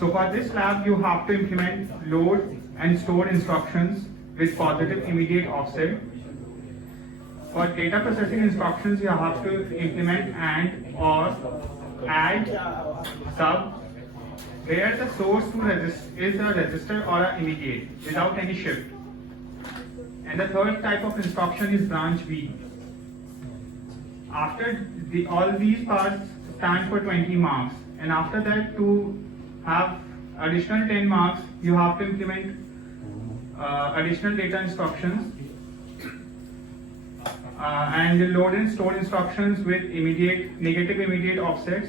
So for this lab, you have to implement load and store instructions with positive immediate offset. For data processing instructions, you have to implement AND or add sub, where the source to is a register or an immediate without any shift. And the third type of instruction is branch B. After all these parts stand for 20 marks, and after that, to have additional 10 marks, you have to implement additional data instructions and load and store instructions with negative immediate offsets.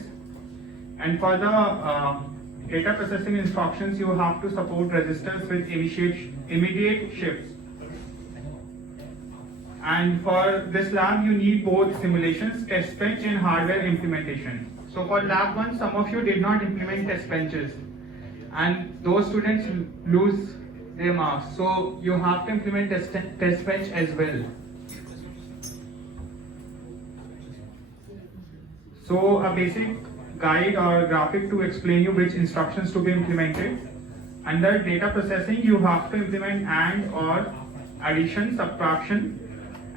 And for the data processing instructions, you have to support registers with immediate shifts. And for this lab, you need both simulations, test bench and hardware implementation. So for lab 1, some of you did not implement test benches, and those students lose their marks. So you have to implement test bench as well. So a basic guide or graphic to explain you which instructions to be implemented. Under data processing, you have to implement AND or addition, subtraction,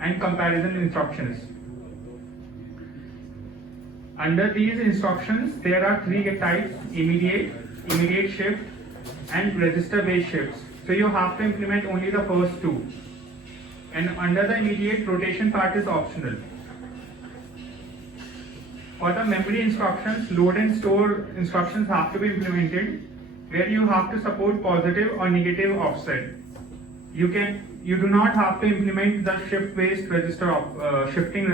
and comparison instructions. Under these instructions, there are 3 types: immediate shift, and register-based shifts. So you have to implement only the first 2. And under the immediate, rotation part is optional. For the memory instructions, load and store instructions have to be implemented, where you have to support positive or negative offset. You do not have to implement the shift-based register shifting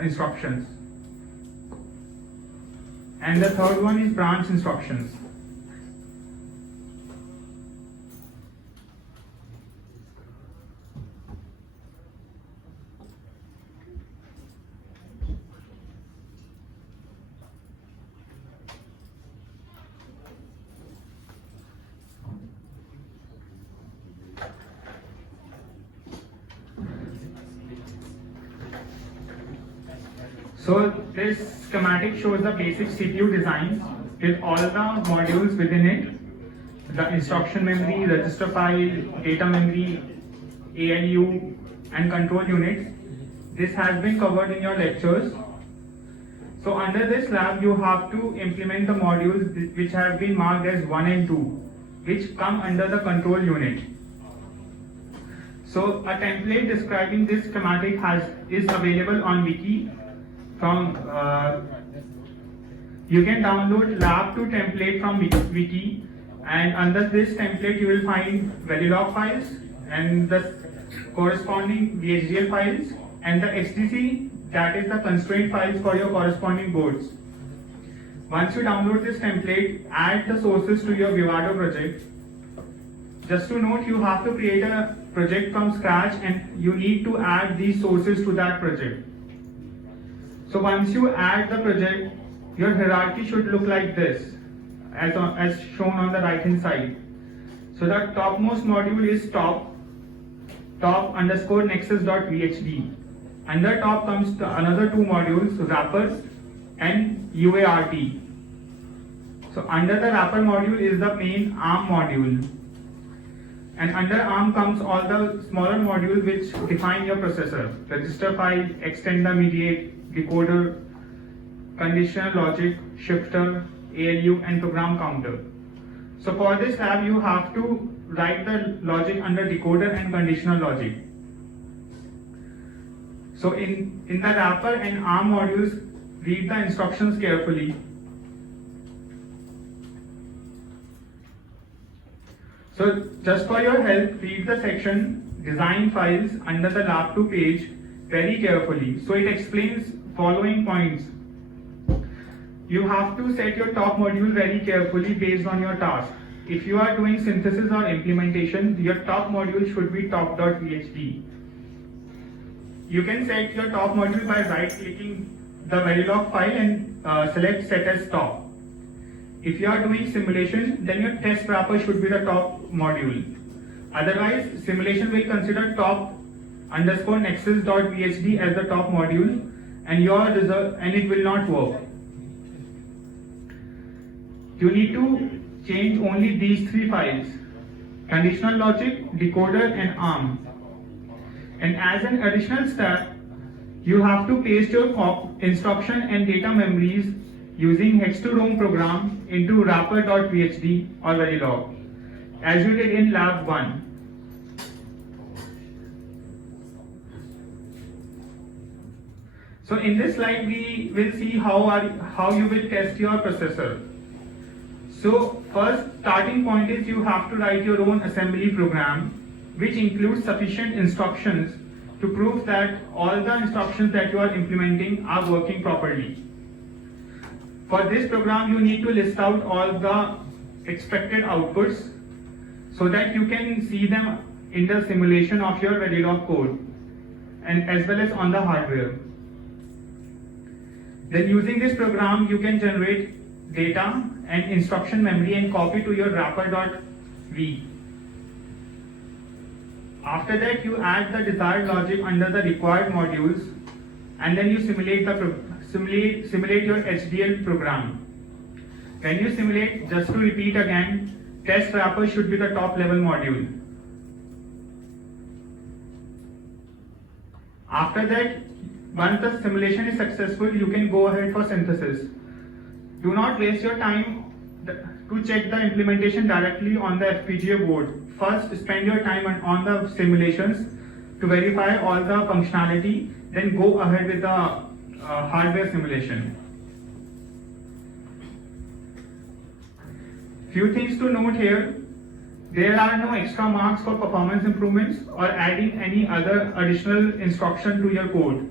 instructions. And the third one is branch instructions. So this schematic shows the basic CPU design with all the modules within it: the instruction memory, register file, data memory, ALU, and control units. This has been covered in your lectures. So under this lab, you have to implement the modules which have been marked as 1 and 2, which come under the control unit. So a template describing this schematic is available on Wiki. You can download lab2 template from Wiki, and under this template you will find Verilog files and the corresponding VHDL files and the XDC, that is the constraint files for your corresponding boards. Once you download this template, add the sources to your Vivado project. Just to note, you have to create a project from scratch and you need to add these sources to that project. So once you add the project, your hierarchy should look like this, as shown on the right hand side. So the topmost module is top underscore nexus.vhd. Under top comes another 2 modules, wrapper and UART. So under the wrapper module is the main ARM module. And under ARM comes all the smaller modules which define your processor: register file, extend the immediate, decoder, conditional logic, shifter, ALU, and program counter. So for this lab, you have to write the logic under decoder and conditional logic. So in the wrapper and ARM modules, read the instructions carefully. So just for your help, read the section design files under the lab 2 page very carefully. So it explains following points. You have to set your top module very carefully based on your task. If you are doing synthesis or implementation, your top module should be top.vhd. You can set your top module by right-clicking the Verilog file and select set as top. If you are doing simulation, then your test wrapper should be the top module. Otherwise, simulation will consider top underscore nexus.vhd as the top module, and it will not work. You need to change only these three files: conditional logic, decoder, and ARM. And as an additional step, you have to paste your instruction and data memories using hex2rom program into wrapper.vhd or Verilog, as you did in lab 1. So in this slide, we will see how you will test your processor. So first starting point is you have to write your own assembly program, which includes sufficient instructions to prove that all the instructions that you are implementing are working properly. For this program, you need to list out all the expected outputs so that you can see them in the simulation of your Verilog code and as well as on the hardware. Then using this program, you can generate data and instruction memory and copy to your wrapper.v. After that, you add the desired logic under the required modules, and then you simulate your HDL program. When you simulate, just to repeat again, test wrapper should be the top level module. After that, once the simulation is successful, you can go ahead for synthesis. Do not waste your time to check the implementation directly on the FPGA board. First, spend your time on the simulations to verify all the functionality, then go ahead with the hardware simulation. Few things to note here: there are no extra marks for performance improvements or adding any other additional instruction to your code.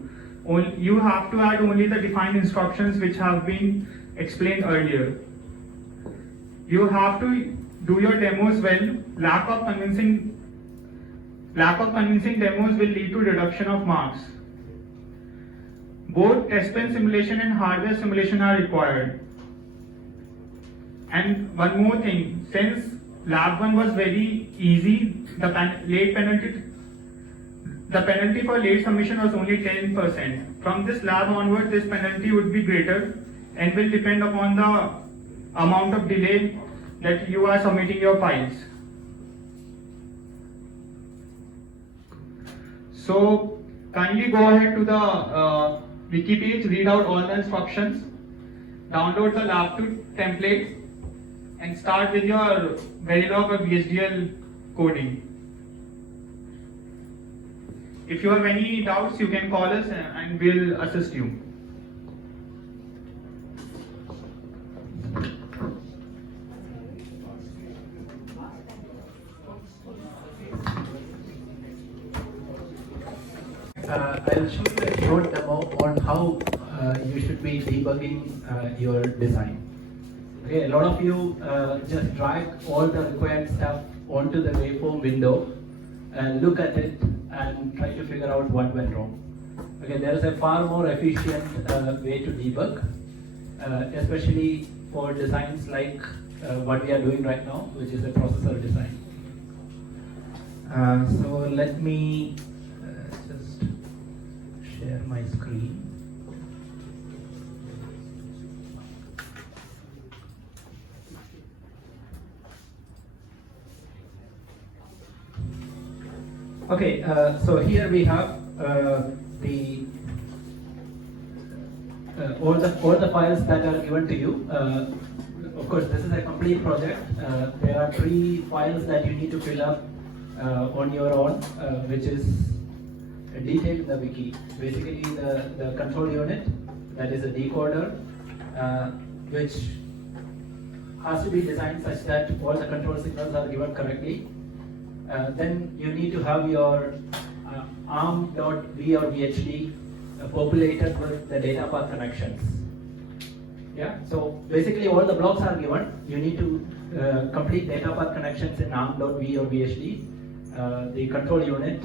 You have to add only the defined instructions which have been explained earlier. You have to do your demos well. Lack of convincing demos will lead to reduction of marks. Both test bench simulation and hardware simulation are required. And one more thing, since lab 1 was very easy, the penalty for late submission was only 10%. From this lab onward, this penalty would be greater and will depend upon the amount of delay that you are submitting your files. So kindly go ahead to the wiki page, read out all the instructions, download the lab 2 template, and start with your Verilog or VHDL coding. If you have any doubts, you can call us and we'll assist you. I'll show you a short demo on how you should be debugging your design. Okay, a lot of you just drag all the required stuff onto the waveform window and look at it and try to figure out what went wrong. Okay, there is a far more efficient way to debug, especially for designs like what we are doing right now, which is a processor design. So let me just share my screen. Okay, so here we have the all the files that are given to you. Of course, this is a complete project. There are 3 files that you need to fill up on your own, which is detailed in the wiki. Basically, the control unit, that is a decoder, which has to be designed such that all the control signals are given correctly. Then you need to have your ARM.v or VHD populated with the data path connections. Yeah, so basically all the blocks are given. You need to complete data path connections in ARM.v or VHD, the control unit,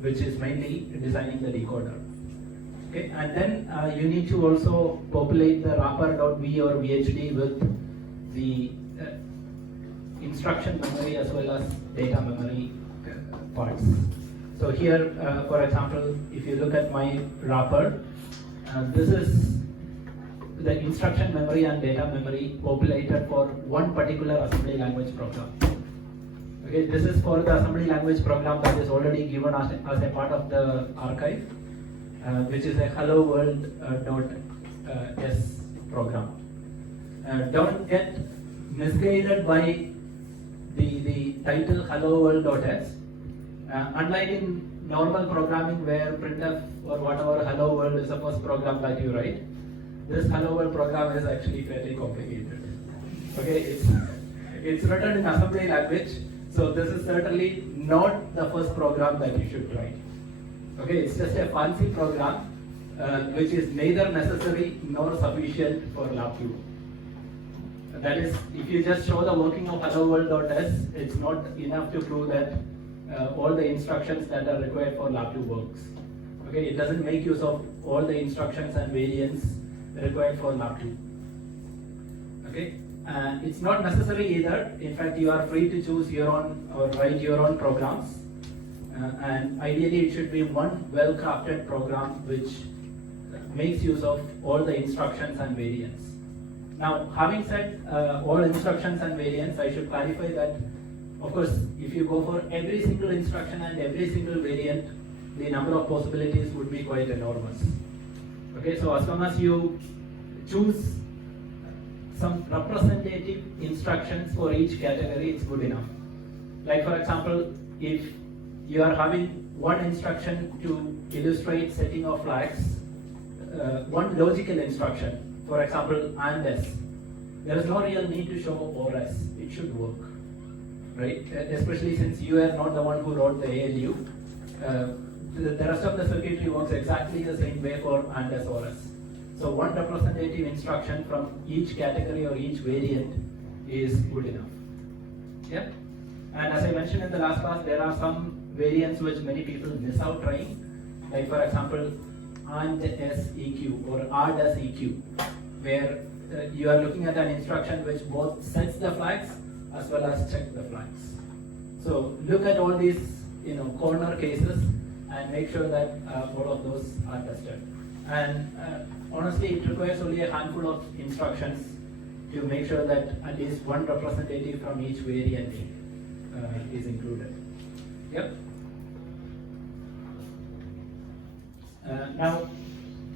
which is mainly designing the decoder. Okay, and then you need to also populate the wrapper.v or VHD with the instruction memory as well as data memory parts. So here, for example, if you look at my wrapper, this is the instruction memory and data memory populated for one particular assembly language program. Okay, this is for the assembly language program that is already given as a part of the archive, which is a hello world.s program. Don't get misguided by the title hello world.s. Unlike in normal programming where printf or whatever hello world is the first program that you write, this hello world program is actually fairly complicated. Okay, it's written in assembly language, so this is certainly not the first program that you should write. Okay, it's just a fancy program which is neither necessary nor sufficient for LabVIEW. That is, if you just show the working of hello world.s, it's not enough to prove that all the instructions that are required for LabVIEW works. Okay, it doesn't make use of all the instructions and variants required for LabVIEW. Okay, and it's not necessary either. In fact, you are free to choose your own or write your own programs. And ideally, it should be one well-crafted program which makes use of all the instructions and variants. Now, having said all instructions and variants, I should clarify that, of course, if you go for every single instruction and every single variant, the number of possibilities would be quite enormous. Okay, so as long as you choose some representative instructions for each category, it's good enough. Like for example, if you are having one instruction to illustrate setting of flags, one logical instruction, for example, AND-S, there is no real need to show OR-S. It should work, right? Especially since you are not the one who wrote the ALU. The rest of the circuitry works exactly the same way for AND-S or S. So one representative instruction from each category or each variant is good enough. Yeah. And as I mentioned in the last class, there are some variants which many people miss out trying. Like for example, AND-S EQ or ARD-S EQ, where you are looking at an instruction which both sets the flags as well as checks the flags. So look at all these, corner cases and make sure that all of those are tested. And honestly, it requires only a handful of instructions to make sure that at least one representative from each variant is included. Yep. Now,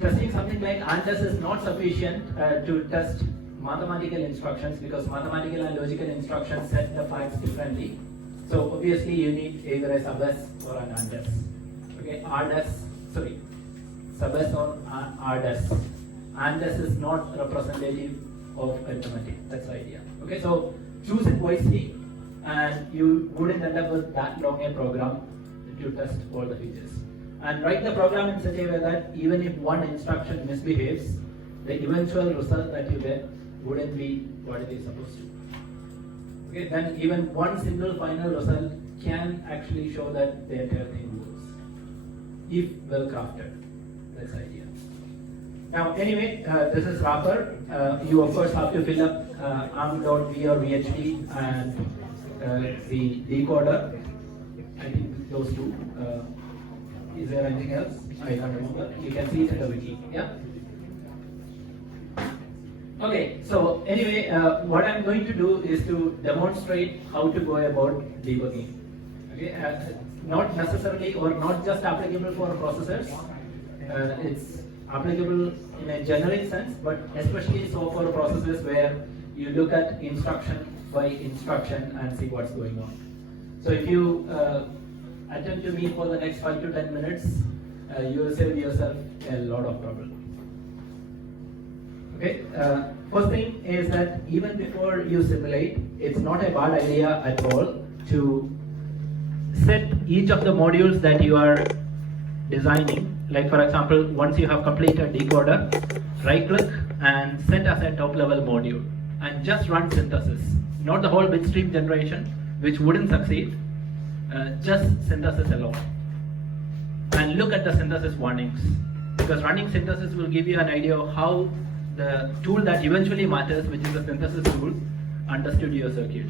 testing something like AND-S is not sufficient to test mathematical instructions because mathematical and logical instructions set the flags differently. So obviously you need either a sub-S or an AND-S. Okay, sub-S or ARD-S. AND-S is not representative of arithmetic. That's the idea. Okay, so choose it wisely, and you wouldn't end up with that long a program to test all the features. And write the program in such a way that even if one instruction misbehaves, the eventual result that you get wouldn't be what it is supposed to. Okay, then even one single final result can actually show that the entire thing works, if well crafted. That's the idea. Now, anyway, this is wrapper. You of course have to fill up ARM.v or VHD and the decoder. I think those two. Is there anything else? I can't remember. You can see it in the wiki. Yeah. Okay. So anyway, what I'm going to do is to demonstrate how to go about debugging. Okay. Not necessarily or not just applicable for processors. It's applicable in a generic sense, but especially so for processors where you look at instruction by instruction and see what's going on. So if you attend to me for the next 5 to 10 minutes, you will save yourself a lot of trouble. Okay. First thing is that even before you simulate, it's not a bad idea at all to set each of the modules that you are designing. Like for example, once you have completed decoder, right click and set as a top level module and just run synthesis. Not the whole bit stream generation, which wouldn't succeed, just synthesis alone. And look at the synthesis warnings, because running synthesis will give you an idea of how the tool that eventually matters, which is the synthesis tool, understood your circuit.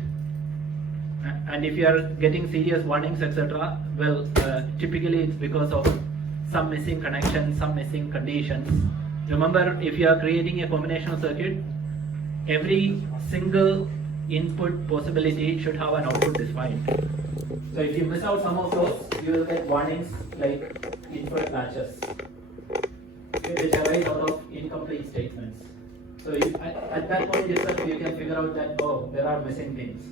And if you are getting serious warnings, etc., well, typically it's because of some missing connections, some missing conditions, Remember, if you are creating a combinational circuit, every single input possibility should have an output defined. So if you miss out some of those, you will get warnings like input latches, which arise out of incomplete statements. So at that point itself, you can figure out that, oh, there are missing things.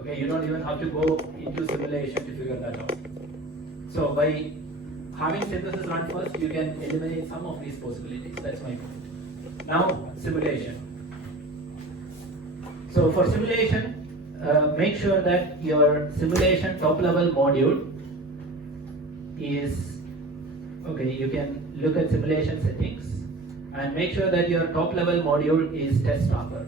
Okay, you don't even have to go into simulation to figure that out. So by having synthesis run first, you can eliminate some of these possibilities. That's my point. Now, simulation. So for simulation, make sure that your simulation top level module is, okay, you can look at simulation settings and make sure that your top level module is test wrapper.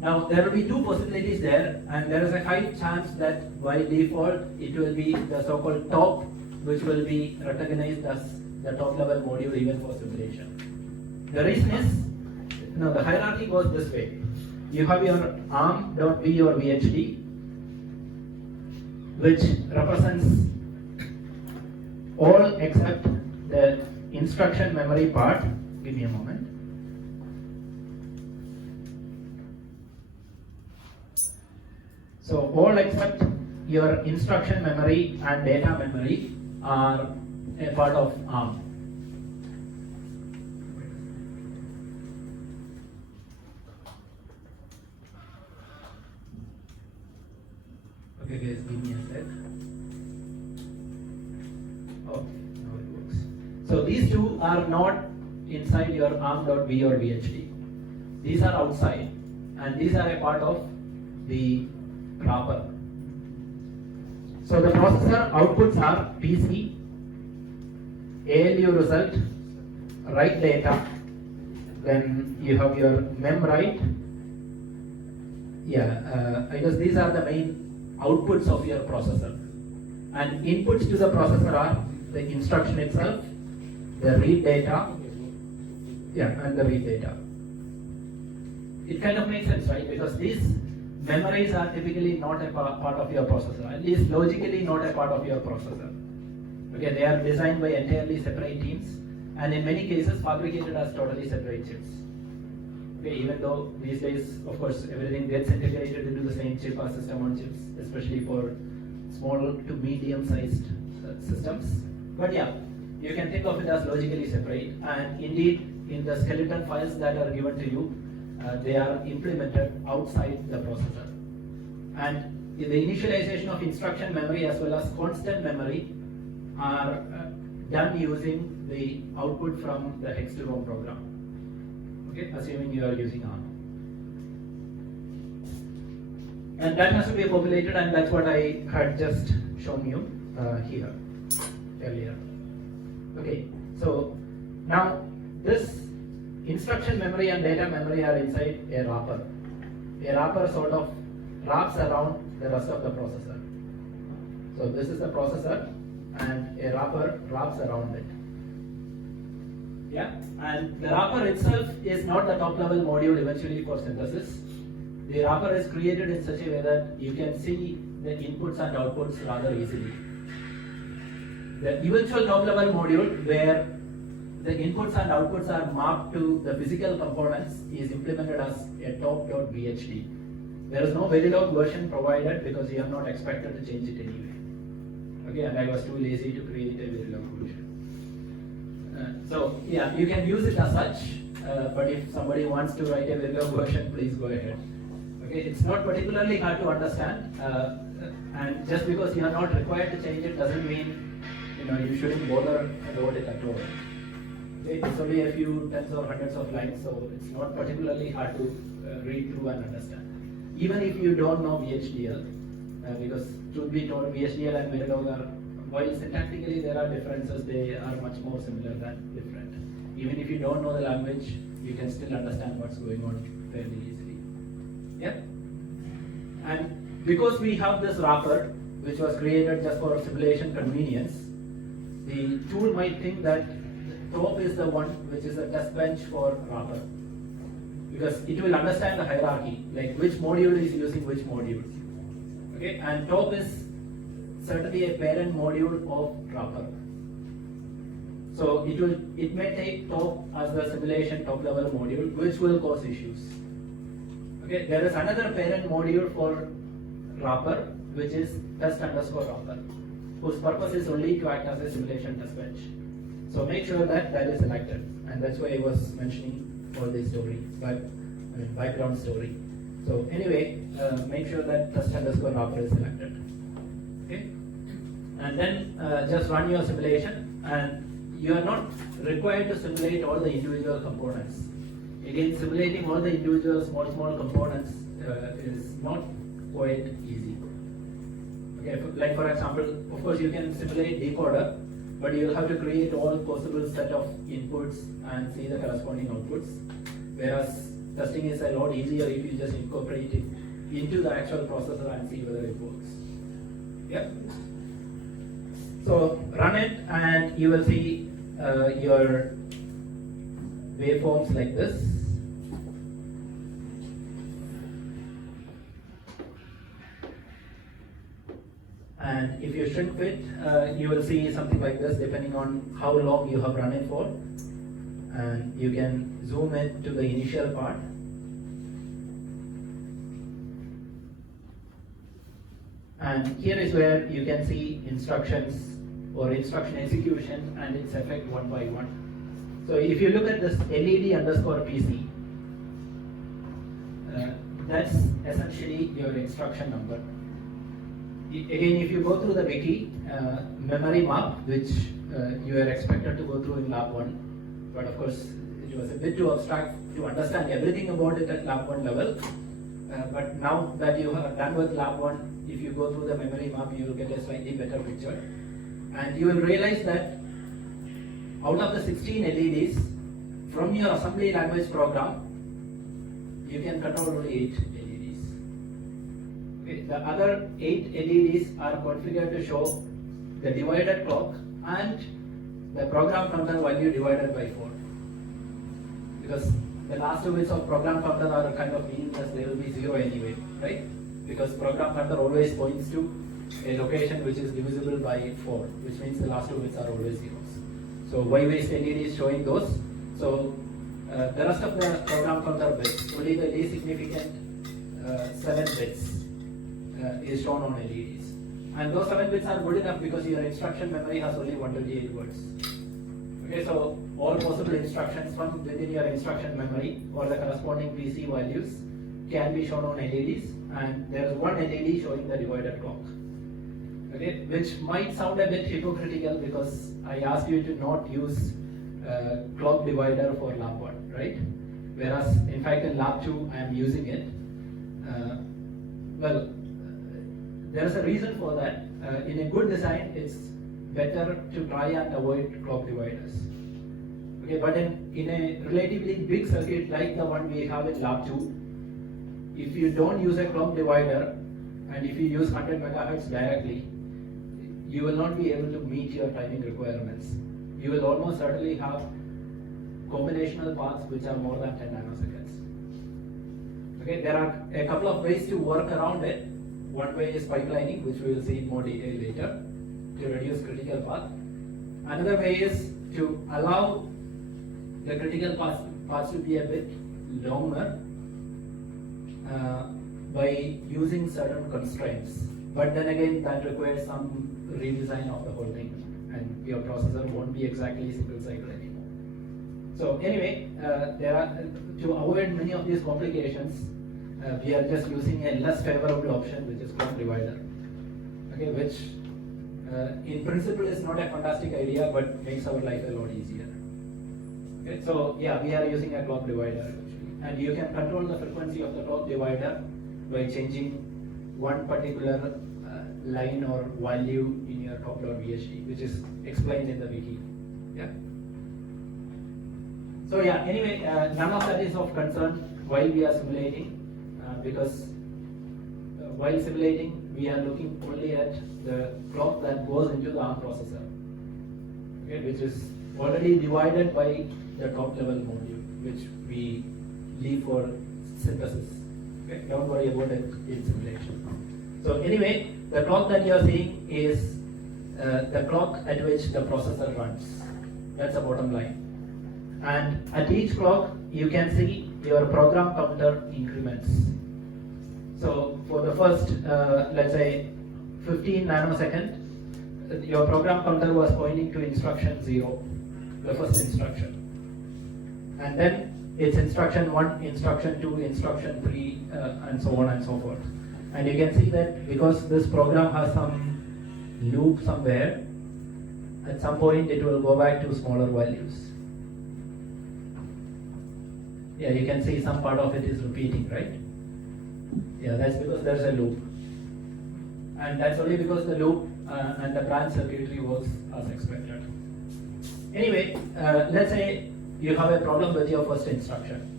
Now there will be two possibilities there, and there is a high chance that by default it will be the so-called top, which will be recognized as the top level module even for simulation. The reason is, the hierarchy goes this way. You have your ARM.v or VHD, which represents all except the instruction memory part. Give me a moment. So all except your instruction memory and data memory are a part of ARM. Okay guys, give me a sec. Okay, now it works. So these two are not inside your ARM.v or VHD. These are outside, and these are a part of the wrapper. So the processor outputs are PC, ALU result, write data, then you have your mem write. I guess these are the main outputs of your processor. And inputs to the processor are the instruction itself, the read data, and the read data. It kind of makes sense, right? Because these memories are typically not a part of your processor, at least logically not a part of your processor. Okay, they are designed by entirely separate teams, and in many cases fabricated as totally separate chips. Okay, even though these days, of course, everything gets integrated into the same chip or system on chips, especially for small to medium-sized systems. But yeah, you can think of it as logically separate, and indeed, in the skeleton files that are given to you, they are implemented outside the processor. And the initialization of instruction memory as well as constant memory are done using the output from the hex to ROM program. Okay, assuming you are using ARM. And that has to be populated, and that's what I had just shown you here earlier. Okay, so now this instruction memory and data memory are inside a wrapper. A wrapper sort of wraps around the rest of the processor. So this is the processor, and a wrapper wraps around it. Yeah, and the wrapper itself is not the top level module eventually for synthesis. The wrapper is created in such a way that you can see the inputs and outputs rather easily. The eventual top level module where the inputs and outputs are mapped to the physical components is implemented as a top.vhd. There is no Verilog version provided because you are not expected to change it anyway. Okay, and I was too lazy to create a Verilog version. So yeah, you can use it as such, but if somebody wants to write a Verilog version, please go ahead. Okay, it's not particularly hard to understand, and just because you are not required to change it doesn't mean you shouldn't bother about it at all. Okay, it's only a few tens or hundreds of lines, so it's not particularly hard to read through and understand. Even if you don't know VHDL, because truth be told, VHDL and Verilog are, while syntactically there are differences, they are much more similar than different. Even if you don't know the language, you can still understand what's going on fairly easily. Yeah? And because we have this wrapper, which was created just for simulation convenience, the tool might think that top is the one which is a test bench for wrapper, because it will understand the hierarchy, like which module is using which module. Okay, and top is certainly a parent module of wrapper. So it may take top as the simulation top level module, which will cause issues. Okay, there is another parent module for wrapper, which is test underscore wrapper, whose purpose is only to act as a simulation test bench. So make sure that that is selected, and that's why I was mentioning all this story, background story. So anyway, make sure that test underscore wrapper is selected. Okay, and then just run your simulation, and you are not required to simulate all the individual components. Again, simulating all the individual small components is not quite easy. Okay, like for example, of course you can simulate decoder, but you will have to create all possible set of inputs and see the corresponding outputs. Whereas testing is a lot easier if you just incorporate it into the actual processor and see whether it works. Yeah. So run it and you will see your waveforms like this. And if you shrink fit, you will see something like this depending on how long you have run it for. And you can zoom in to the initial part. And here is where you can see instructions or instruction execution and its effect one by one. So if you look at this LED underscore PC, that's essentially your instruction number. Again, if you go through the wiki, memory map, which you are expected to go through in lab 1, but of course it was a bit too abstract to understand everything about it at lab 1 level. But now that you have done with lab 1, if you go through the memory map, you will get a slightly better picture. And you will realize that out of the 16 LEDs, from your assembly language program, you can control only 8 LEDs. Okay. The other 8 LEDs are configured to show the divided clock and the program counter value divided by 4. Because the last 2 bits of program counter are kind of meaningless, they will be 0 anyway, right? Because program counter always points to a location which is divisible by 4, which means the last 2 bits are always zeros. So why waste LED is showing those? So the rest of the program counter bits, only the least significant 7 bits is shown on LEDs. And those 7 bits are good enough because your instruction memory has only 128 words. Okay, so all possible instructions from within your instruction memory or the corresponding PC values can be shown on LEDs, and there is one LED showing the divided clock. Okay, which might sound a bit hypocritical because I asked you to not use clock divider for lab 1, right? Whereas in fact in lab 2 I am using it. Well, there is a reason for that. In a good design, it's better to try and avoid clock dividers. Okay, but in a relatively big circuit like the one we have in lab 2, if you don't use a clock divider and if you use 100 megahertz directly, you will not be able to meet your timing requirements. You will almost certainly have combinational paths which are more than 10 nanoseconds. Okay, there are a couple of ways to work around it. One way is pipelining, which we will see in more detail later, to reduce critical path. Another way is to allow the critical paths to be a bit longer by using certain constraints. But then again, that requires some redesign of the whole thing, and your processor won't be exactly single cycle anymore. So anyway, to avoid many of these complications, we are just using a less favorable option, which is clock divider. Okay, which in principle is not a fantastic idea, but makes our life a lot easier. Okay, so yeah, we are using a clock divider actually, and you can control the frequency of the clock divider by changing one particular line or value in your top.vht, which is explained in the wiki. Yeah. So yeah, anyway, none of that is of concern while we are simulating, because while simulating, we are looking only at the clock that goes into the ARM processor, okay, which is already divided by the top level module, which we leave for synthesis. Okay, don't worry about it in simulation. So anyway, the clock that you are seeing is the clock at which the processor runs. That's the bottom line. And at each clock, you can see your program counter increments. So for the first, let's say 15 nanosecond, your program counter was pointing to instruction 0, the first instruction. And then it's instruction 1, instruction 2, instruction 3, and so on and so forth. And you can see that because this program has some loop somewhere, at some point it will go back to smaller values. Yeah, you can see some part of it is repeating, right? Yeah, that's because there's a loop. And that's only because the loop and the branch circuitry works as expected. Anyway, let's say you have a problem with your first instruction.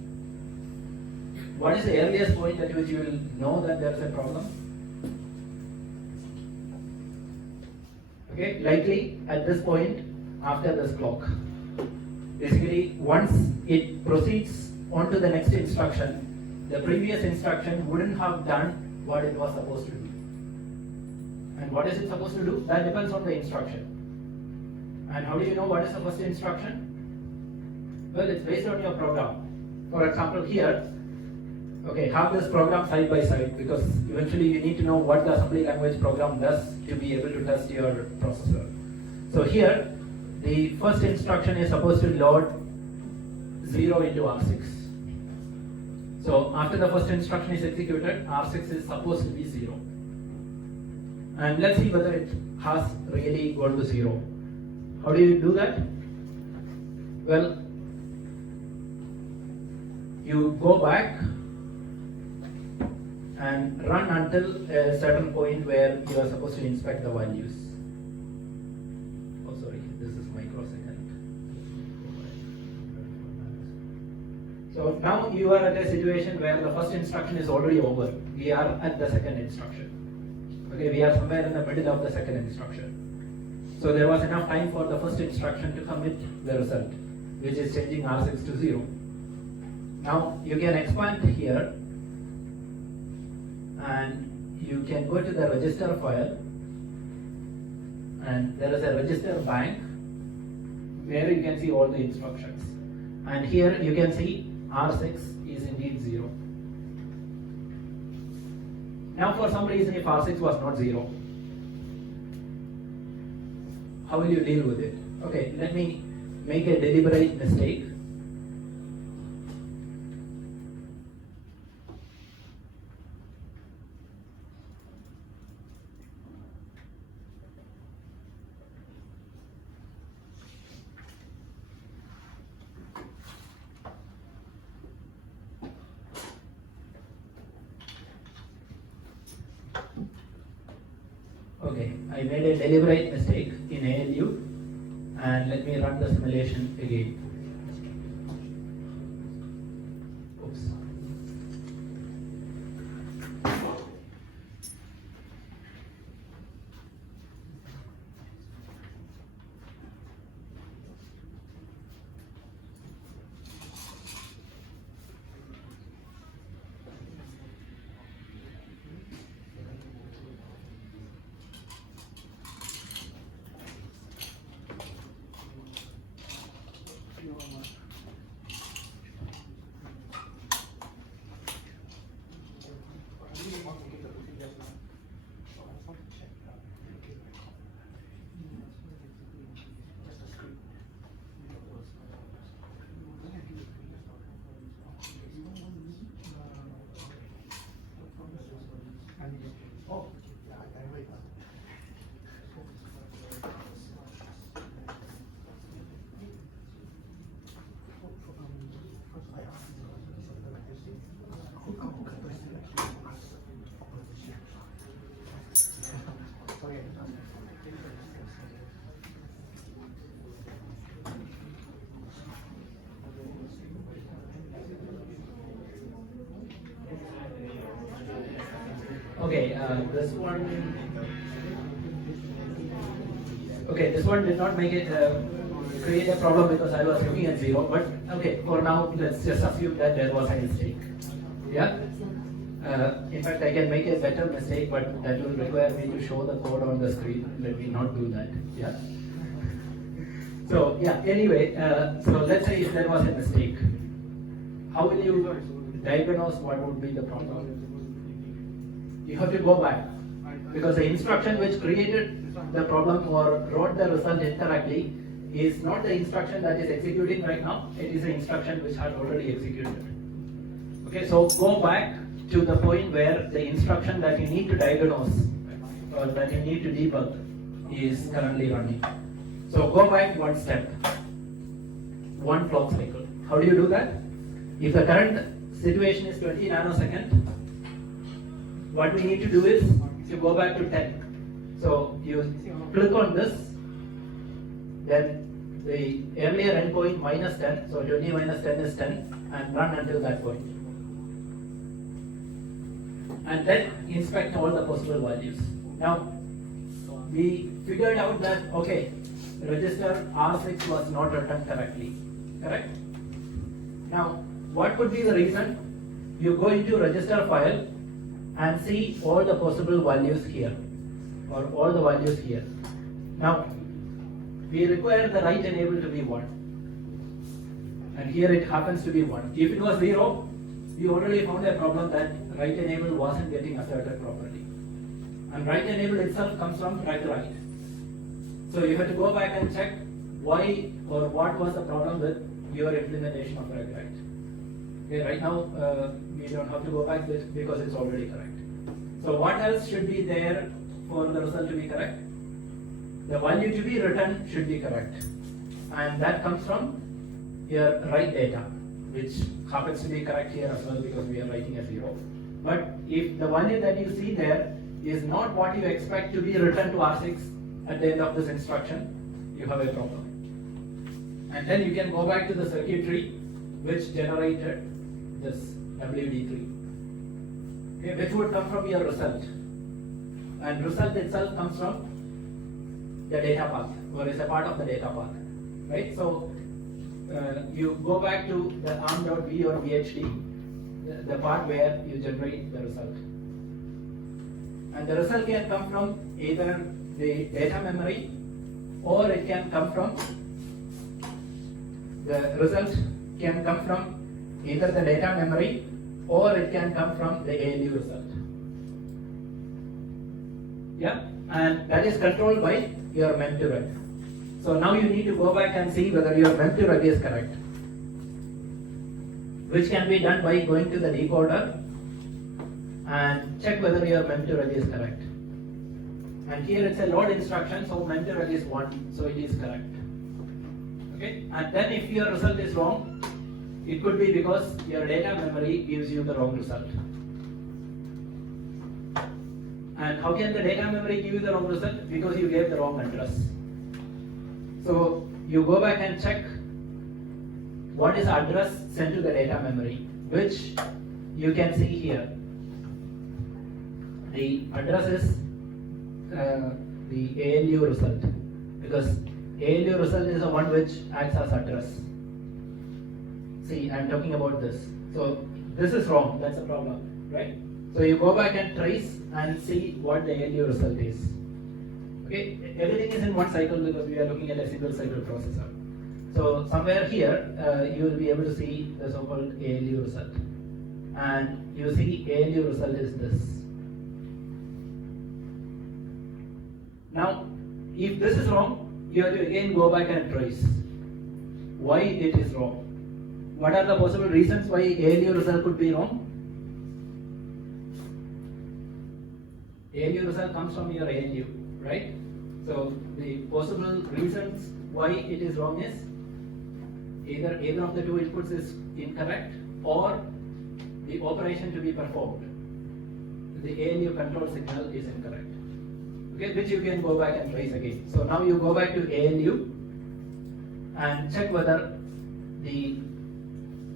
What is the earliest point at which you will know that there is a problem? Okay, likely at this point after this clock. Basically, once it proceeds on to the next instruction, the previous instruction wouldn't have done what it was supposed to do. And what is it supposed to do? That depends on the instruction. And how do you know what is the first instruction? Well, it's based on your program. For example, here, okay, have this program side by side, because eventually you need to know what the assembly language program does to be able to test your processor. So here, the first instruction is supposed to load 0 into R6. So after the first instruction is executed, R6 is supposed to be 0. And let's see whether it has really gone to 0. How do you do that? Well, you go back and run until a certain point where you are supposed to inspect the values. Oh, sorry, this is microsecond. So now you are at a situation where the first instruction is already over. We are at the second instruction. Okay, we are somewhere in the middle of the second instruction. So there was enough time for the first instruction to commit the result, which is changing R6 to 0. Now you can expand here and you can go to the register file, and there is a register bank where you can see all the instructions. And here you can see R6 is indeed 0. Now for some reason, if R6 was not 0, how will you deal with it? Okay, let me make a deliberate mistake. Okay, I made a deliberate mistake in ALU, and let me run the simulation again. Oops. Okay, this one. Okay, this one did not make it create a problem because I was looking at 0. But okay, for now, let's just assume that there was a mistake. Yeah. In fact, I can make a better mistake, but that will require me to show the code on the screen. Let me not do that. Yeah. So yeah, anyway, so let's say if there was a mistake, how will you diagnose what would be the problem? You have to go back, because the instruction which created the problem or wrote the result incorrectly is not the instruction that is executing right now, it is the instruction which had already executed. Okay, so go back to the point where the instruction that you need to diagnose or that you need to debug is currently running. So go back one step, one clock cycle. How do you do that? If the current situation is 20 nanosecond, what we need to do is to go back to 10. So you click on this, then the earlier endpoint minus 10, so 20 minus 10 is 10, and run until that point. And then inspect all the possible values. Now, we figured out that, okay, register R6 was not written correctly, correct? Now, what could be the reason? You go into register file and see all the possible values here, or all the values here. Now, we require the write enable to be 1. And here it happens to be 1. If it was 0, we already found a problem that write enable wasn't getting asserted properly. And write enable itself comes from write. So you have to go back and check why or what was the problem with your implementation of write. Okay, right now we don't have to go back because it's already correct. So what else should be there for the result to be correct? The value to be written should be correct, and that comes from your write data, which happens to be correct here as well because we are writing a 0. But if the value that you see there is not what you expect to be written to R6 at the end of this instruction, you have a problem. And then you can go back to the circuitry which generated this WD3, okay, which would come from your result. And result itself comes from the data path, or is a part of the data path, right? So you go back to the arm.v or vhd, the part where you generate the result. And the result can come from either the data memory, or it can come from, the result can come from either the data memory, or it can come from the ALU result. Yeah, and that is controlled by your mem to reg. So now you need to go back and see whether your mem to reg is correct, which can be done by going to the decoder and check whether your mem to reg is correct. And here it's a load instruction, so mem to reg is 1, so it is correct. Okay, and then if your result is wrong, it could be because your data memory gives you the wrong result. And how can the data memory give you the wrong result? Because you gave the wrong address. So you go back and check what is the address sent to the data memory, which you can see here. The address is the ALU result, because ALU result is the one which acts as address. See, I'm talking about this. So this is wrong, that's a problem, right? So you go back and trace and see what the ALU result is. Okay, everything is in one cycle because we are looking at a single cycle processor. So somewhere here, you will be able to see the so-called ALU result. And you see ALU result is this. Now, if this is wrong, you have to again go back and trace why it is wrong. What are the possible reasons why ALU result could be wrong? ALU result comes from your ALU, right? So the possible reasons why it is wrong is either of the two inputs is incorrect, or the operation to be performed, the ALU control signal is incorrect. Okay, which you can go back and trace again. So now you go back to ALU and check whether the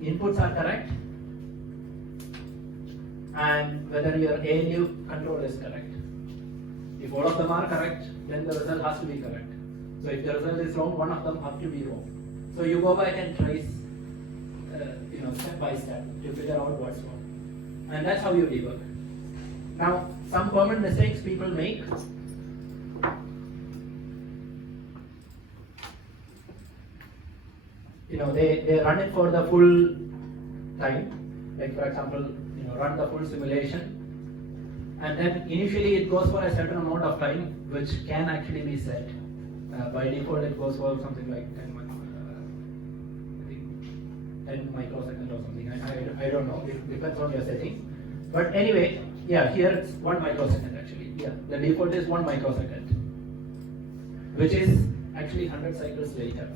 inputs are correct and whether your ALU control is correct. If all of them are correct, then the result has to be correct. So if the result is wrong, one of them has to be wrong. So you go back and trace, step by step to figure out what's wrong, and that's how you debug. Now, some common mistakes people make. they run it for the full time. Like for example, run the full simulation, and then initially it goes for a certain amount of time, which can actually be set. By default, it goes for something like 10 microseconds or something. I don't know. It depends on your setting. But anyway, yeah, here it's 1 microsecond actually. Yeah, the default is 1 microsecond, which is actually 100 cycles later.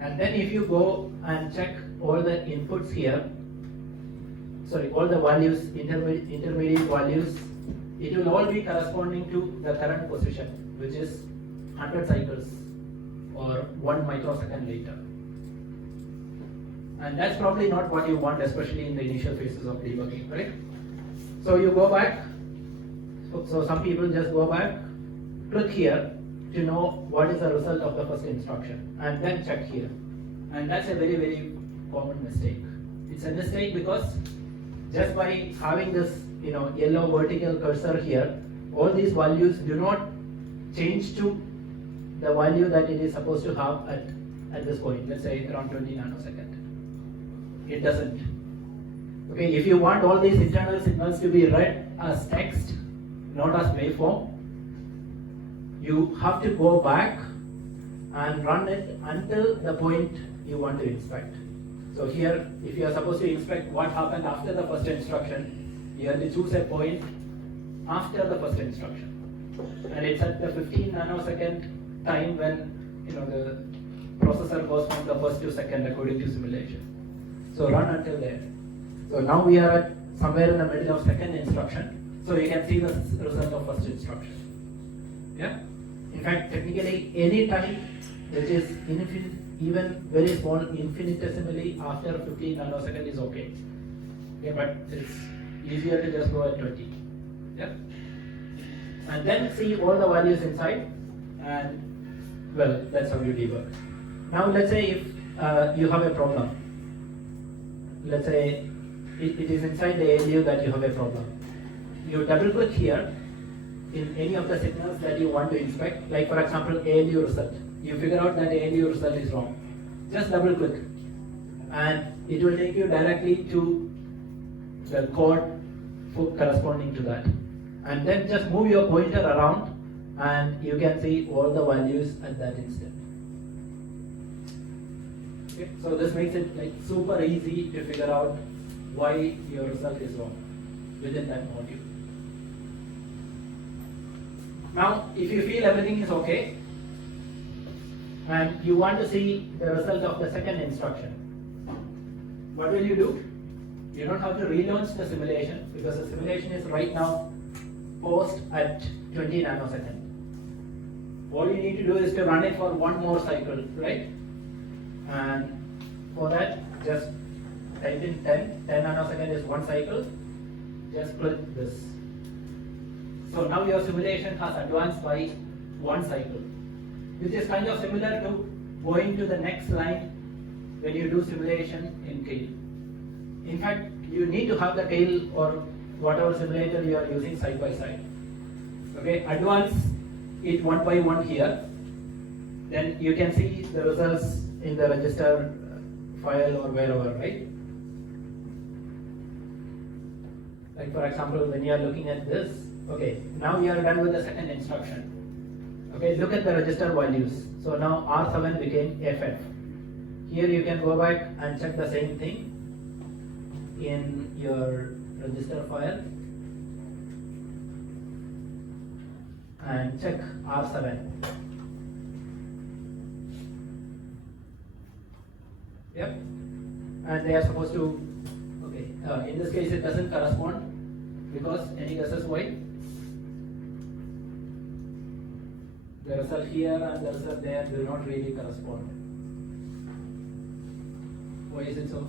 And then if you go and check all the inputs here, all the values, intermediate values, it will all be corresponding to the current position, which is 100 cycles or 1 microsecond later. And that's probably not what you want, especially in the initial phases of debugging, right? So you go back, so some people just go back, click here to know what is the result of the first instruction, and then check here. And that's a very, very common mistake. It's a mistake because just by having this yellow vertical cursor here, all these values do not change to the value that it is supposed to have at this point, let's say around 20 nanosecond. It doesn't. Okay, if you want all these internal signals to be read as text, not as waveform, you have to go back and run it until the point you want to inspect. So here, if you are supposed to inspect what happened after the first instruction, you have to choose a point after the first instruction. And it's at the 15 nanosecond time when the processor goes from the first to second according to simulation. So run until there. So now we are at somewhere in the middle of second instruction. So you can see the result of first instruction. Yeah. In fact, technically, any time which is even very small, infinitesimally after 15 nanosecond is okay. Okay, but it's easier to just go at 20. Yeah. And then see all the values inside, and well, that's how you debug. Now let's say if you have a problem. Let's say it is inside the ALU that you have a problem. You double click here in any of the signals that you want to inspect, like for example ALU result. You figure out that ALU result is wrong. Just double click and it will take you directly to the code corresponding to that. And then just move your pointer around and you can see all the values at that instant. Okay, so this makes it like super easy to figure out why your result is wrong within that module. Now, if you feel everything is okay and you want to see the result of the second instruction, what will you do? You don't have to relaunch the simulation because the simulation is right now paused at 20 nanosecond. All you need to do is to run it for one more cycle, right? And for that, just type in 10 nanosecond is one cycle, just click this. So now your simulation has advanced by one cycle, which is kind of similar to going to the next line when you do simulation in Tail. In fact, you need to have the Tail or whatever simulator you are using side by side. Okay, advance it one by one here, then you can see the results in the register file or wherever, right? Like for example, when you are looking at this, okay, now you are done with the second instruction. Okay, look at the register values. So now R7 became FF. Here you can go back and check the same thing in your register file and check R7. Yep, and they are supposed to, okay, in this case it doesn't correspond because any guesses why? The result here and the result there do not really correspond. Why is it so?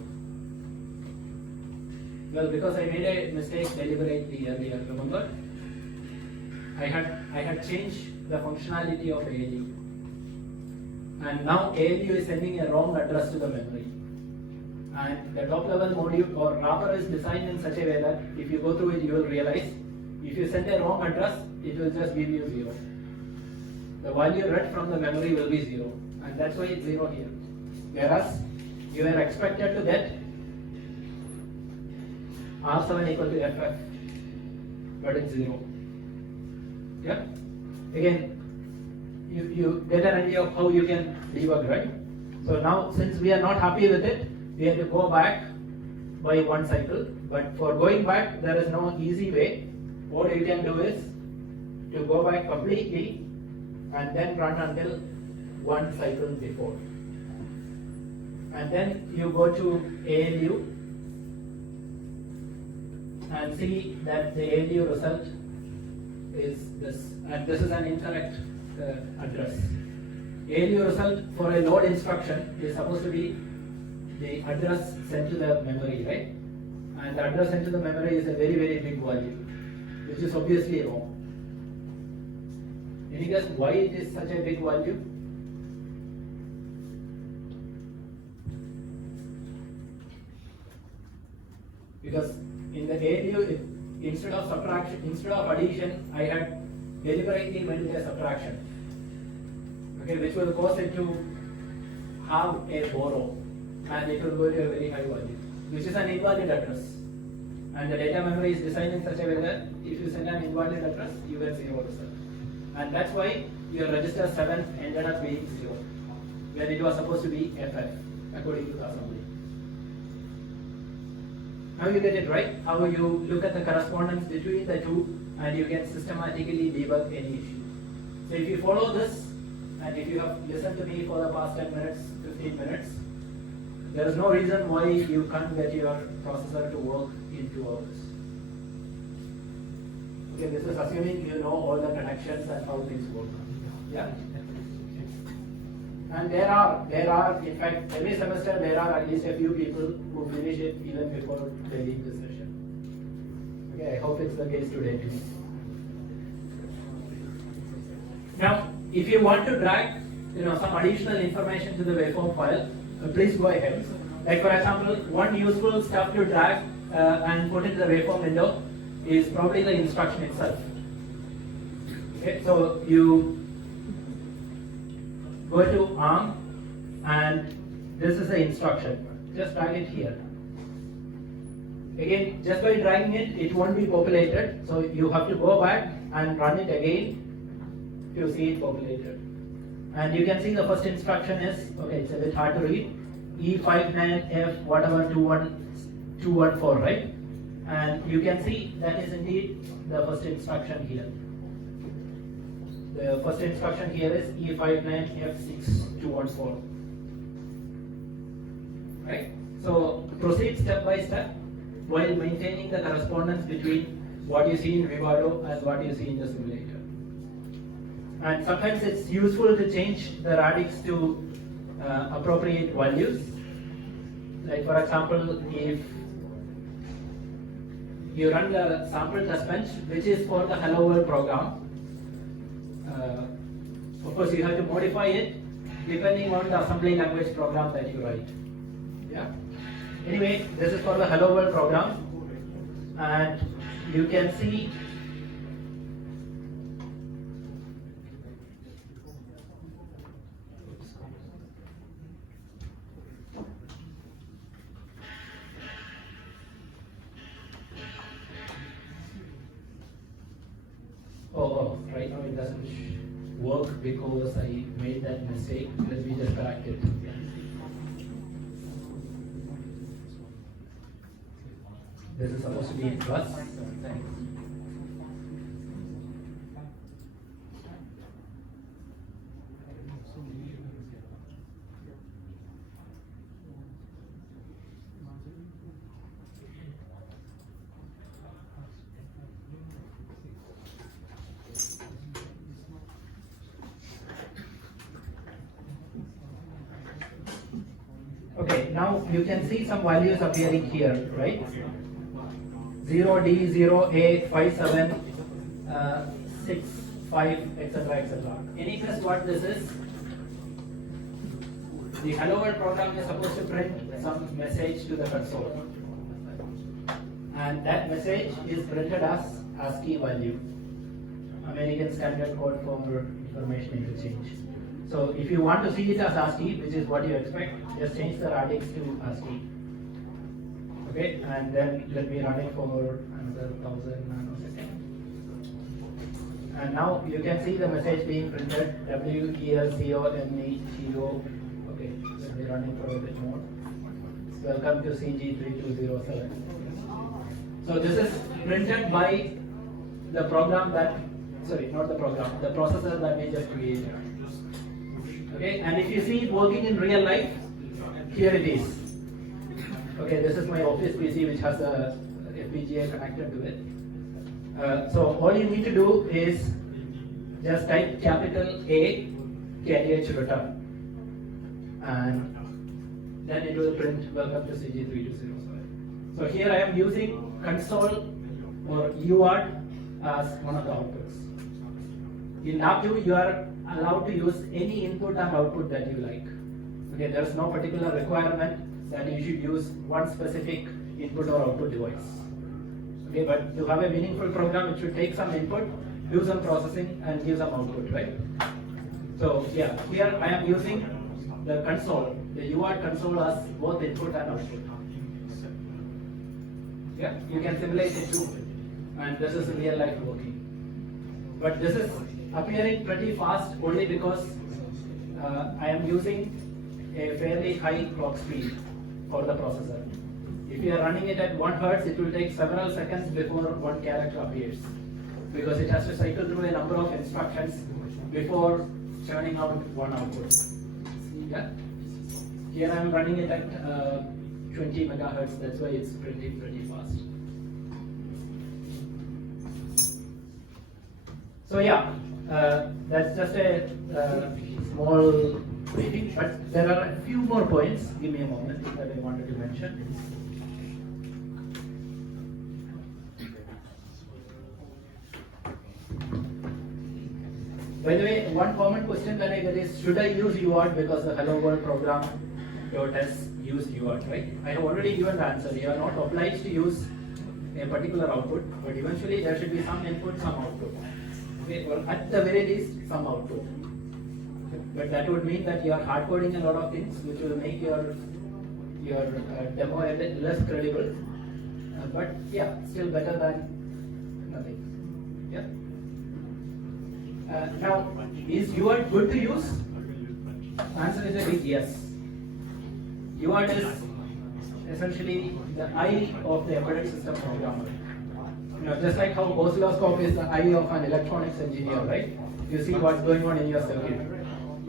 Well, because I made a mistake deliberately earlier, remember? I had changed the functionality of ALU. And now ALU is sending a wrong address to the memory. And the top level module or wrapper is designed in such a way that if you go through it, you will realize if you send a wrong address, it will just give you 0. The value read from the memory will be 0. And that's why it's 0 here. whereas you are expected to get R7 equal to FF, but it's 0. Yeah. Again, you get an idea of how you can debug, right? So now, since we are not happy with it, we have to go back by one cycle. But for going back, there is no easy way. What you can do is to go back completely and then run until one cycle before. And then you go to ALU and see that the ALU result is this, and this is an incorrect address. ALU result for a load instruction is supposed to be the address sent to the memory, right? And the address sent to the memory is a very, very big value, which is obviously wrong. Any guess why it is such a big value? Because in the ALU, instead of subtraction, instead of addition, I had deliberately made it a subtraction. Okay, which will cause it to have a borrow, and it will go to a very high value, which is an invalid address. And the data memory is designed in such a way that if you send an invalid address, you get 0 result. And that's why your register 7 ended up being 0, when it was supposed to be FF, according to the assembly. Now you get it right, how you look at the correspondence between the two and you can systematically debug any issue. So if you follow this, and if you have listened to me for the past 10 minutes, 15 minutes, there is no reason why you can't get your processor to work in 2 hours. Okay, this is assuming you know all the connections and how things work. Yeah. And there are, in fact, every semester there are at least a few people who finish it even before they leave the session. Okay, I hope it's the case today too. Now, if you want to drag, some additional information to the waveform file, please go ahead. Like for example, one useful stuff to drag and put into the waveform window is probably the instruction itself. Okay, so you go to ARM and this is the instruction. Just drag it here. Again, just by dragging it, it won't be populated. So you have to go back and run it again to see it populated. And you can see the first instruction is, okay, it's a bit hard to read, E59F whatever 214, right? And you can see that is indeed the first instruction here. The first instruction here is E59F6214. Right? So proceed step by step while maintaining the correspondence between what you see in Vivado and what you see in the simulator. And sometimes it's useful to change the radix to appropriate values. Like for example, if you run the sample test bench, which is for the Hello World program, of course you have to modify it depending on the assembly language program that you write. Yeah. Anyway, this is for the Hello World program, and you can see right now it doesn't work because I made that mistake. Let me just correct it. This is supposed to be in plus. Okay, now you can see some values appearing here, right? 0D, 0A, 57, 6, 5, etc., etc. Any guess what this is? The Hello World program is supposed to print some message to the console, and that message is printed as ASCII value, American Standard Code for Information Interchange. So if you want to see it as ASCII, which is what you expect, just change the radix to ASCII. Okay, and then let me run it for another 1000 nanoseconds. And now you can see the message being printed, WELCONEGO. Okay, let me run it for a bit more. Welcome to CG3207. So this is printed by the program that, sorry, not the program, the processor that we just created. Okay, and if you see it working in real life, here it is. Okay, this is my office PC which has a FPGA connected to it. So all you need to do is just type capital A KH return, and then it will print welcome to CG3207. So here I am using console or UART as one of the outputs. In lab 2, you are allowed to use any input and output that you like. Okay, there is no particular requirement that you should use one specific input or output device. Okay, but to have a meaningful program, it should take some input, do some processing, and give some output, right? So yeah, here I am using the console, the UART console as both input and output. Yeah, you can simulate it too, and this is real life working. But this is appearing pretty fast only because I am using a fairly high clock speed for the processor. If you are running it at 1 Hz, it will take several seconds before one character appears, because it has to cycle through a number of instructions before churning out one output. Yeah? Here I am running it at 20 megahertz, that's why it's printing pretty fast. So yeah, that's just a small briefing, but there are a few more points, give me a moment, that I wanted to mention. By the way, one common question that I get is, should I use UART because the Hello World program .s used UART, right? I have already given the answer. You are not obliged to use a particular output, but eventually there should be some input, some output. Okay, or at the very least, some output. But that would mean that you are hard coding a lot of things, which will make your demo a bit less credible. But yeah, still better than nothing. Yeah. Now, is UART good to use? Answer is a big yes. UART is essentially the eye of the embedded system programmer. You know, just like how oscilloscope is the eye of an electronics engineer, right? You see what's going on in your circuit.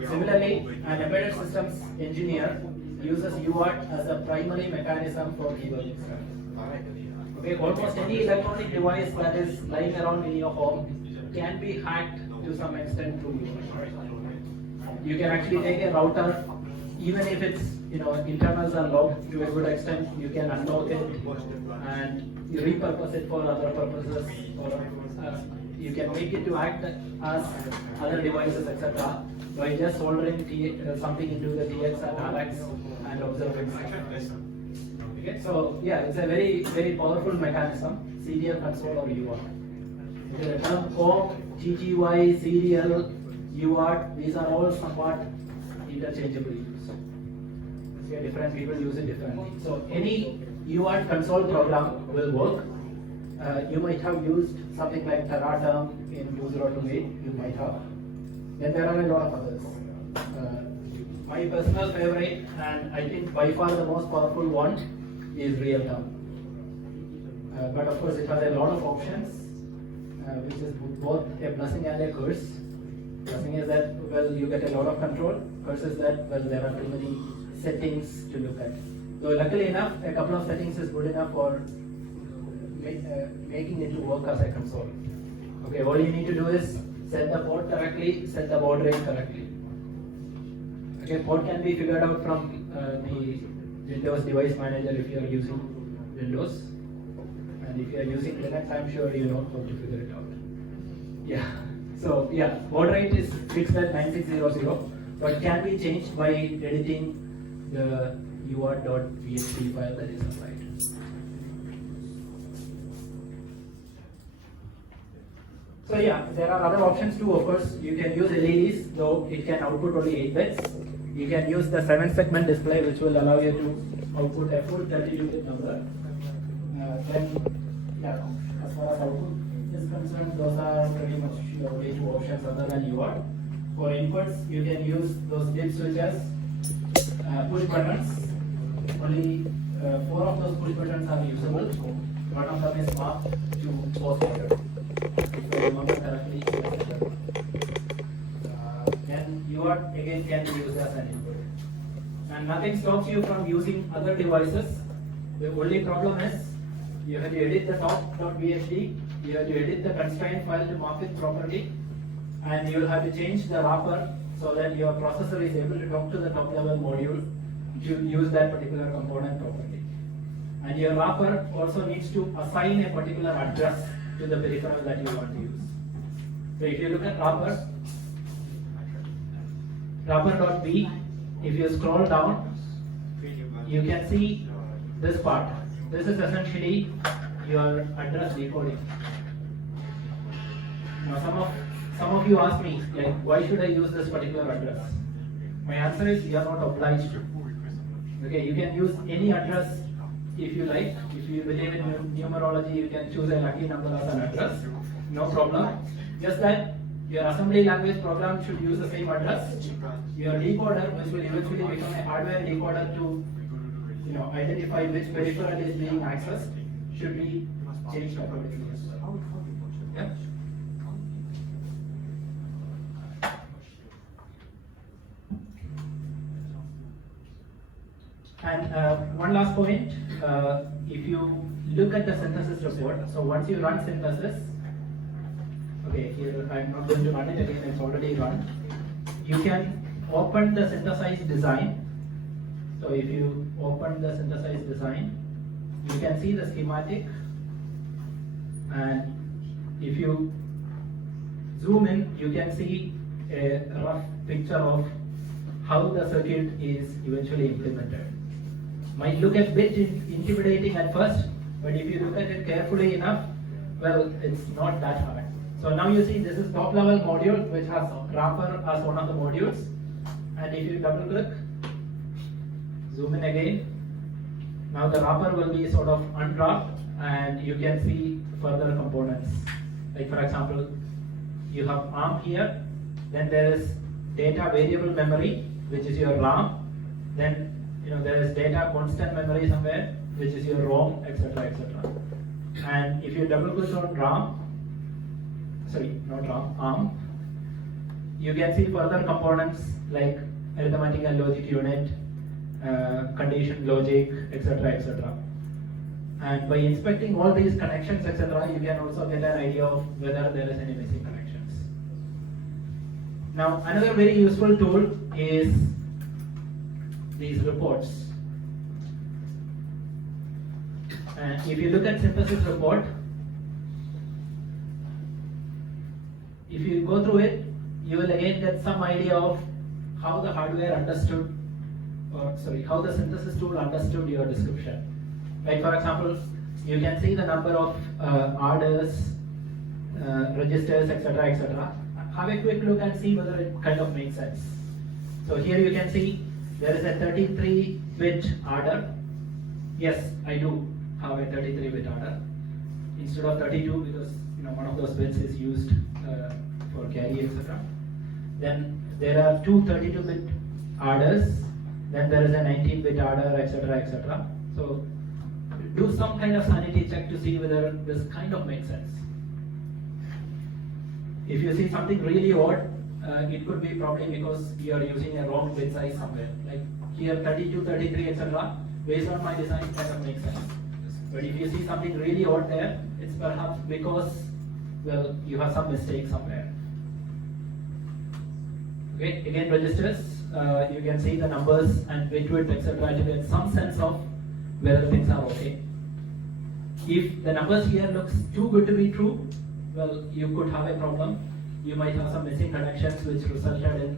Similarly, an embedded systems engineer uses UART as a primary mechanism for debugging stuff. Okay, almost any electronic device that is lying around in your home can be hacked to some extent through UART. You can actually take a router, even if its internals are locked to a good extent, you can unlock it and you repurpose it for other purposes, or you can make it to act as other devices, etc. by just soldering something into the TX and RX and observing. Okay, so yeah, it's a very, very powerful mechanism, serial console or UART. Okay, the term COM, TTY, serial, UART, these are all somewhat interchangeably used. Okay, different people use it differently. So any UART console program will work. You might have used something like Teraterm in 2028, you might have. Then there are a lot of others. My personal favorite, and I think by far the most powerful one, is Realterm. But of course it has a lot of options, which is both a blessing and a curse. Blessing is that, well, you get a lot of control. Curse is that, well, there are too many settings to look at. So luckily enough, a couple of settings is good enough for making it to work as a console. Okay, all you need to do is set the port correctly, set the baud rate correctly. Okay, port can be figured out from the Windows device manager if you are using Windows. And if you are using Linux, I'm sure you know how to figure it out. Yeah. So yeah, baud rate is fixed at 9600, but can be changed by editing the UART.php file that is applied. So yeah, there are other options too, of course. You can use LEDs, though it can output only 8 bits. You can use the 7-segment display, which will allow you to output a full 32-bit number. Then, yeah, as far as output is concerned, those are pretty much your only two options other than UART. For inputs, you can use those dip switches, push buttons. Only 4 of those push buttons are usable. One of them is marked to pause method. If I remember correctly, then UART again can be used as an input. And nothing stops you from using other devices. The only problem is you have to edit the top.bhd, you have to edit the constraint file to mark it properly, and you will have to change the wrapper so that your processor is able to talk to the top level module to use that particular component properly. And your wrapper also needs to assign a particular address to the peripheral that you want to use. So if you look at wrapper.b, if you scroll down, you can see this part. This is essentially your address decoding. Now some of you ask me, like, why should I use this particular address? My answer is you are not obliged to. Okay, you can use any address if you like. If you believe in numerology, you can choose a lucky number as an address. No problem. Just that your assembly language program should use the same address. Your decoder, which will eventually become a hardware decoder to identify which peripheral is being accessed, should be changed accordingly. Yeah? And one last point, if you look at the synthesis report, so once you run synthesis, okay, here I'm not going to run it again, it's already run. You can open the synthesized design. So if you open the synthesized design, you can see the schematic, and if you zoom in, you can see a rough picture of how the circuit is eventually implemented. Might look a bit intimidating at first, but if you look at it carefully enough, well, it's not that hard. So now you see this is top level module which has wrapper as one of the modules, and if you double click, zoom in again, now the wrapper will be sort of unwrapped and you can see further components. Like for example, you have ARM here, then there is data variable memory, which is your RAM, then there is data constant memory somewhere, which is your ROM, etc., etc. And if you double click on ARM, you can see further components like arithmetic and logic unit, condition logic, etc., etc. And by inspecting all these connections, etc., you can also get an idea of whether there is any missing connections. Now, another very useful tool is these reports. And if you look at synthesis report, if you go through it, you will again get some idea of how the hardware understood, how the synthesis tool understood your description. Like for example, you can see the number of orders, registers, etc., etc. Have a quick look and see whether it kind of makes sense. So here you can see there is a 33-bit order. Yes, I do have a 33-bit order instead of 32 because one of those bits is used for carry, etc. Then there are two 32-bit orders. Then there is a 19-bit order, etc., etc. So do some kind of sanity check to see whether this kind of makes sense. If you see something really odd, it could be probably because you are using a wrong bit size somewhere. Like here 32, 33, etc. Based on my design, kind of makes sense. But if you see something really odd there, it's perhaps because, well, you have some mistake somewhere. Okay, again registers, you can see the numbers and bit width, etc. to get some sense of whether things are okay. If the numbers here looks too good to be true, well, you could have a problem. You might have some missing connections which resulted in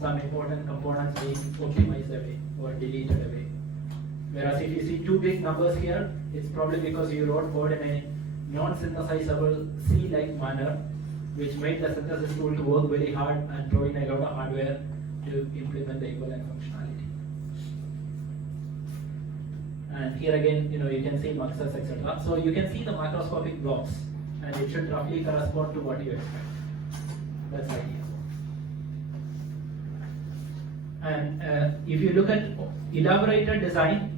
some important components being optimized away or deleted away. Whereas if you see two big numbers here, it's probably because you wrote code in a non-synthesizable C-like manner, which made the synthesis tool to work very hard and throw in a lot of hardware to implement the equivalent functionality. And here again, you can see muxes, etc. So you can see the macroscopic blocks, and it should roughly correspond to what you expect. That's the idea. And if you look at elaborated design,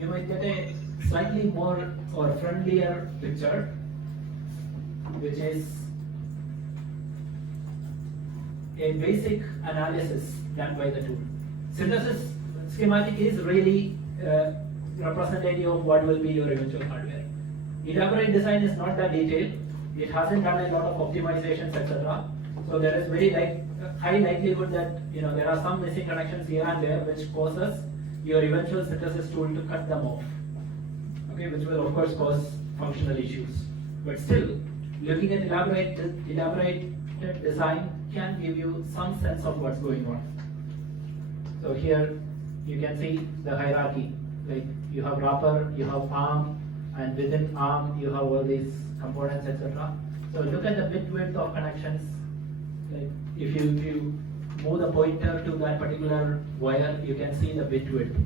you might get a slightly more or friendlier picture, which is a basic analysis done by the tool. Synthesis schematic is really representative of what will be your eventual hardware. Elaborate design is not that detailed. It hasn't done a lot of optimizations, etc. So there is very high likelihood that there are some missing connections here and there, which causes your eventual synthesis tool to cut them off. Okay, which will of course cause functional issues. But still, looking at elaborated design can give you some sense of what's going on. So here you can see the hierarchy. Like you have wrapper, you have arm, and within arm you have all these components, etc. So look at the bit width of connections. Like if you move the pointer to that particular wire, you can see the bit width.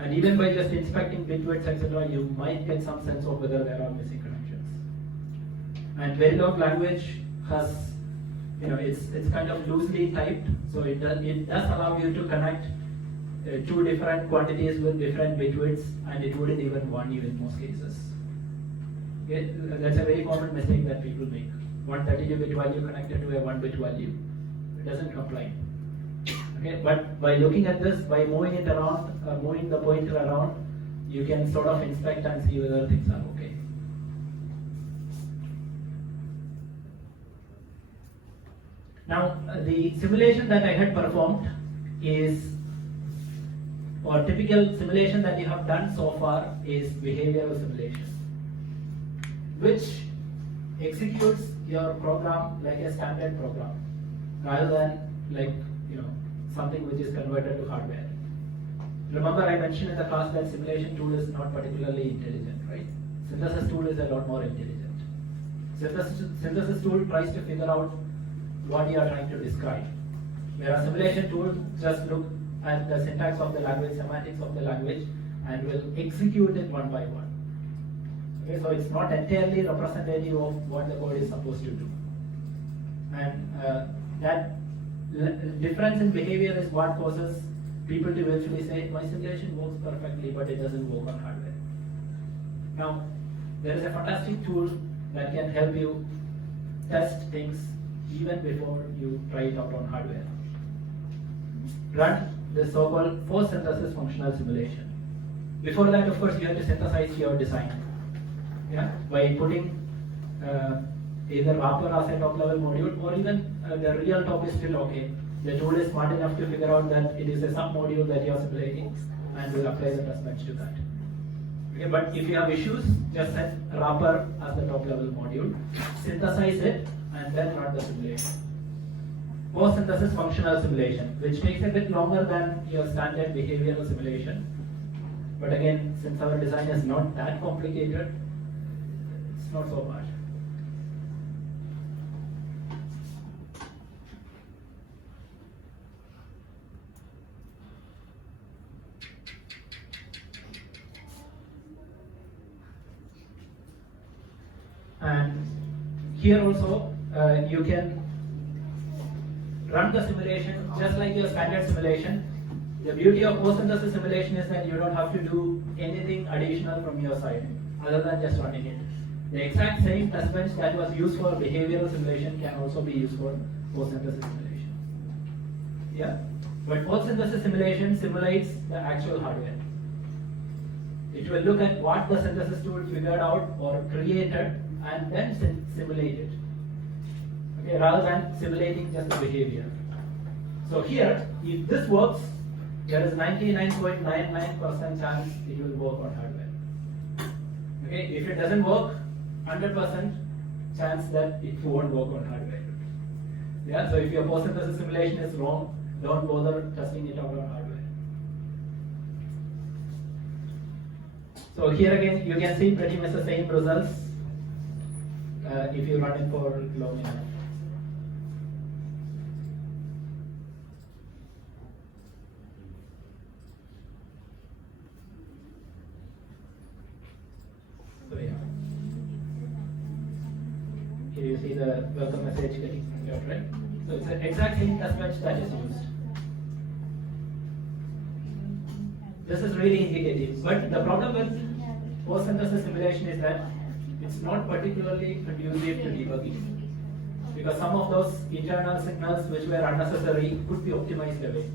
And even by just inspecting bit widths, etc., you might get some sense of whether there are missing connections. And Verilog language has, it's kind of loosely typed, so it does allow you to connect two different quantities with different bit widths, and it wouldn't even warn you in most cases. Okay? That's a very common mistake that people make. 132-bit value connected to a 1-bit value. It doesn't comply. Okay, but by looking at this, by moving it around, moving the pointer around, you can sort of inspect and see whether things are okay. Now, the simulation that I had performed is, or typical simulation that you have done so far is behavioral simulation, which executes your program like a standard program, rather than like something which is converted to hardware. Remember, I mentioned in the class that simulation tool is not particularly intelligent, right? Synthesis tool is a lot more intelligent. Synthesis tool tries to figure out what you are trying to describe. Whereas simulation tool just look at the syntax of the language, semantics of the language, and will execute it one by one. Okay, so it's not entirely representative of what the code is supposed to do. And that difference in behavior is what causes people to eventually say, my simulation works perfectly, but it doesn't work on hardware. Now, there is a fantastic tool that can help you test things even before you try it out on hardware. Run the so-called post-synthesis functional simulation. Before that, of course, you have to synthesize your design. Yeah, by putting either wrapper as a top-level module, or even the real top is still okay. The tool is smart enough to figure out that it is a sub-module that you are simulating, and will apply the test bench to that. Okay, but if you have issues, just set wrapper as the top-level module, synthesize it, and then run the simulation. Post-synthesis functional simulation, which takes a bit longer than your standard behavioral simulation. But again, since our design is not that complicated, it's not so bad. And here also, you can run the simulation just like your standard simulation. The beauty of post-synthesis simulation is that you don't have to do anything additional from your side other than just running it. The exact same test bench that was used for behavioral simulation can also be used for post-synthesis simulation. Yeah, but post-synthesis simulation simulates the actual hardware. It will look at what the synthesis tool figured out or created and then simulate it. Okay, rather than simulating just the behavior. So here, if this works, there is 99.99% chance it will work on hardware. Okay, if it doesn't work, 100% chance that it won't work on hardware. Yeah, so if your post-synthesis simulation is wrong, don't bother testing it out on hardware. So here again, you can see pretty much the same results. if you run it for long enough. So yeah. Here you see the welcome message getting out, right? So it's the exact same test bench that is used. This is really indicative, but the problem with post-synthesis simulation is that it's not particularly conducive to debugging, because some of those internal signals which were unnecessary could be optimized away.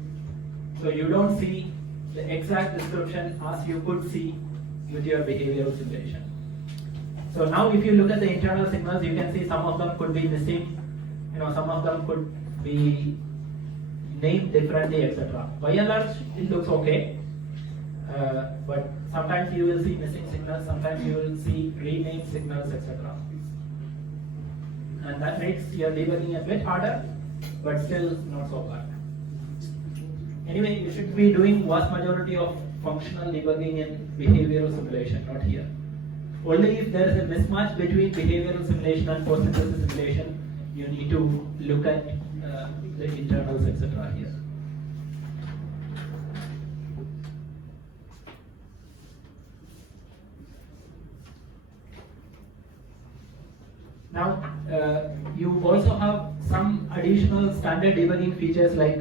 So you don't see the exact description as you could see with your behavioral simulation. So now if you look at the internal signals, you can see some of them could be missing, some of them could be named differently, etc. By and large, it looks okay. But sometimes you will see missing signals, sometimes you will see renamed signals, etc. And that makes your debugging a bit harder, but still not so bad. Anyway, you should be doing vast majority of functional debugging in behavioral simulation, not here. Only if there is a mismatch between behavioral simulation and post-synthesis simulation, you need to look at the internals, etc. here. Now, you also have some additional standard debugging features like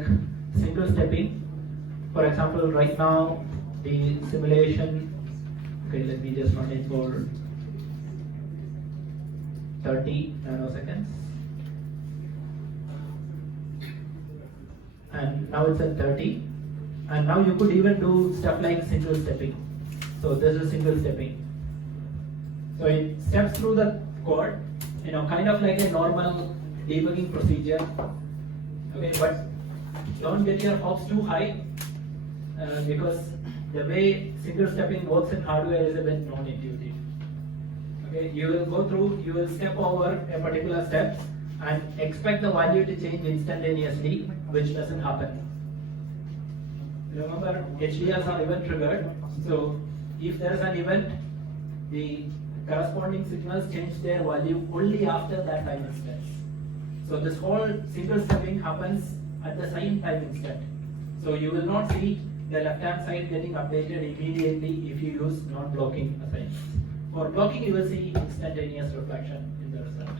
single stepping. For example, right now the simulation, okay, let me just run it for 30 nanoseconds. And now it's at 30. And now you could even do stuff like single stepping. So this is single stepping. So it steps through the code, kind of like a normal debugging procedure. Okay, but don't get your hopes too high because the way single stepping works in hardware is a bit non-intuitive. Okay, you will go through, you will step over a particular step and expect the value to change instantaneously, which doesn't happen. Remember, HDLs are event triggered, so if there is an event, the corresponding signals change their value only after that time instance. So this whole single stepping happens at the same time instant. So you will not see the left-hand side getting updated immediately if you use non-blocking assignments. For blocking, you will see instantaneous reflection in the result.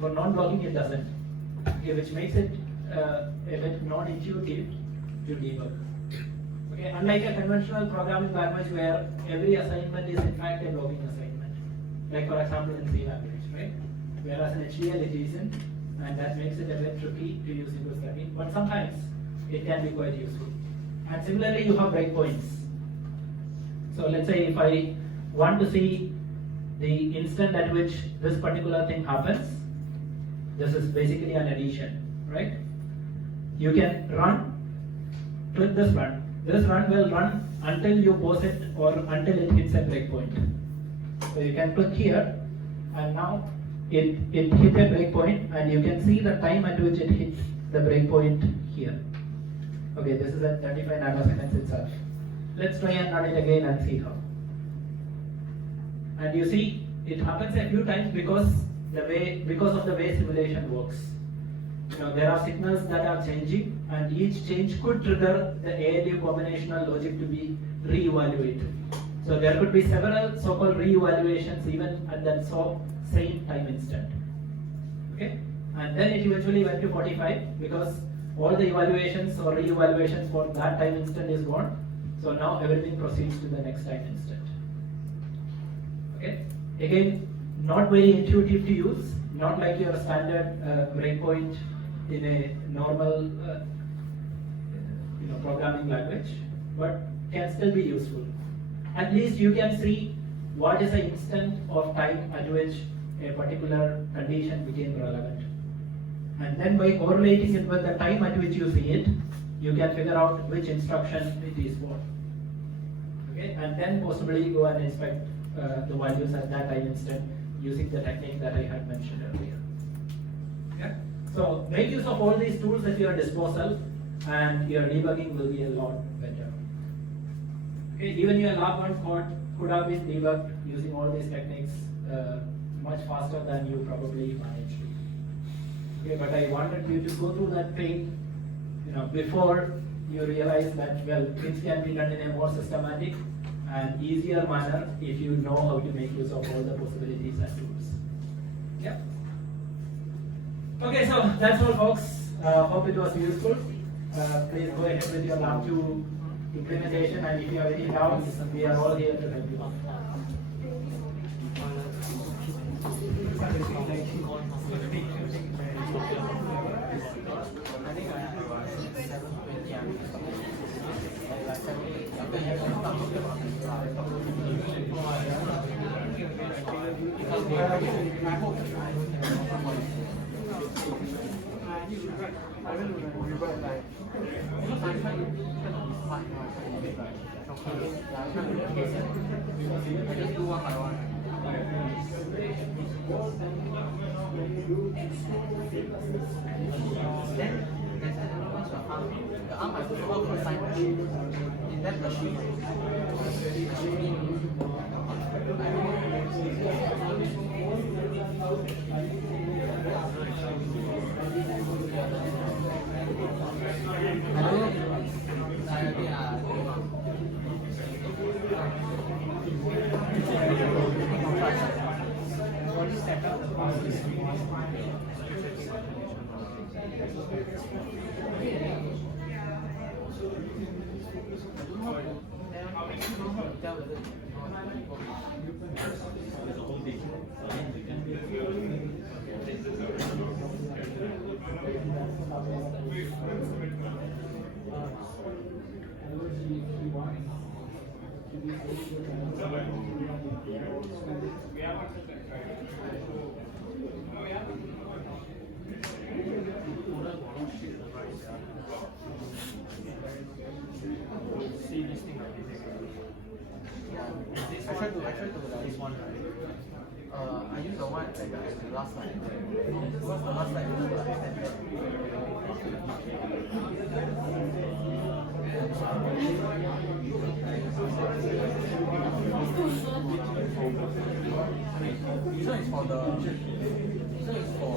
For non-blocking, it doesn't, okay, which makes it a bit non-intuitive to debug. Okay, unlike a conventional programming language where every assignment is in fact a blocking assignment, like for example in C language, right? Whereas in HDL it isn't, and that makes it a bit tricky to use single stepping, but sometimes it can be quite useful. And similarly, you have breakpoints. So let's say if I want to see the instant at which this particular thing happens, this is basically an addition, right? You can click this run. This run will run until you pause it or until it hits a breakpoint. So you can click here, and now it hit a breakpoint, and you can see the time at which it hit the breakpoint here. Okay, this is at 35 nanoseconds itself. Let's try and run it again and see how. And you see, it happens a few times because of the way simulation works. There are signals that are changing, and each change could trigger the ALU combinational logic to be re-evaluated. So there could be several so-called re-evaluations even at that same time instant. Okay, and then it eventually went to 45 because all the evaluations or re-evaluations for that time instant is gone. So now everything proceeds to the next time instant. Okay, again, not very intuitive to use, not like your standard breakpoint in a normal programming language, but can still be useful. At least you can see what is the instant of time at which a particular condition became relevant. And then by correlating it with the time at which you see it, you can figure out which instruction it is for. Okay, and then possibly go and inspect the values at that time instant using the technique that I had mentioned earlier. Yeah? So make use of all these tools at your disposal, and your debugging will be a lot better. Okay, even your lab 1 code could have been debugged using all these techniques much faster than you probably managed to. Okay, but I wanted you to go through that pain, before you realize that, well, things can be done in a more systematic and easier manner if you know how to make use of all the possibilities and tools. Yeah. Okay, so that's all, folks. Hope it was useful. Please go ahead with your lab 2 implementation, and if you have any doubts, we are all here to help you. The arm has to work on side machine. In that machine, I use the one like the last slide. Because the last slide is this one is for the. This one is for.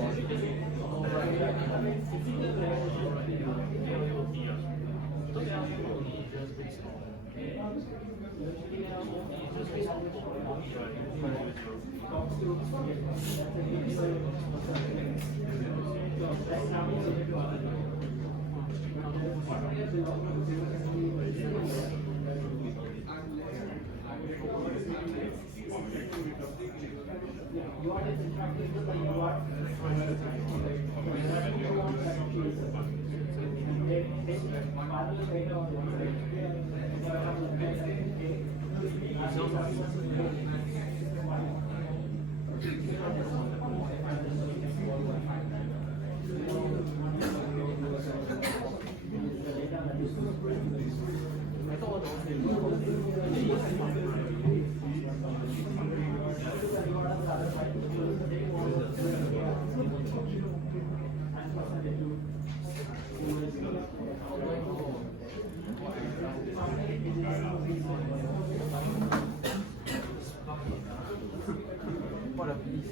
What a beast.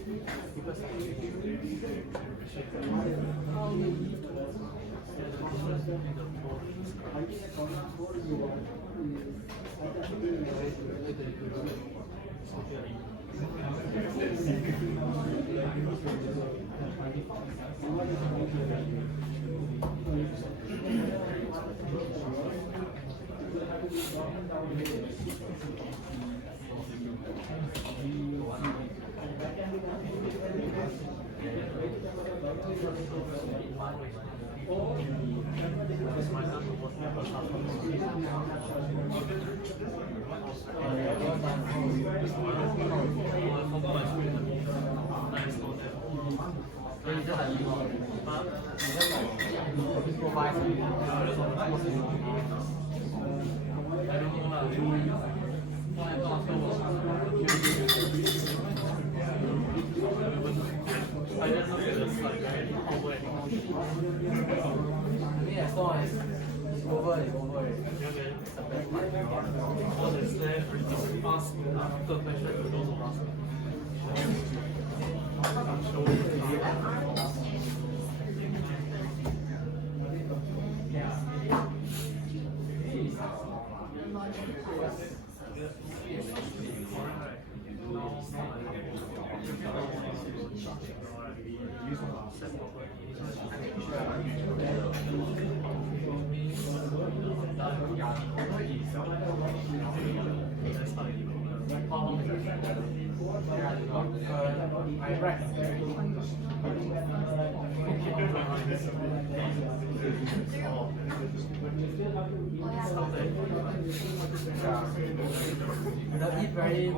The eat very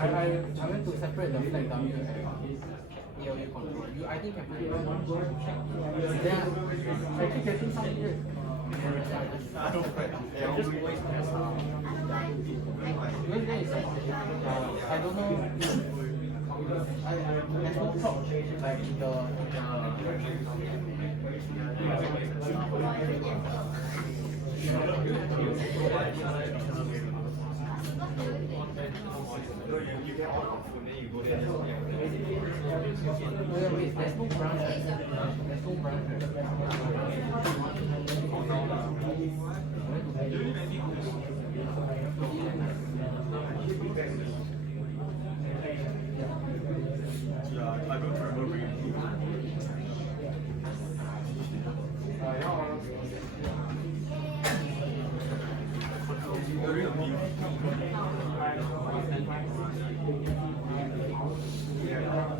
I went to separate the flag W and AOA control. I think can put it on. Then I keep getting some weird. I just always mess up. Because then it's like, I don't know. There's no prop like in the. Wait, there's no branch. There's no branch. I don't remember reading.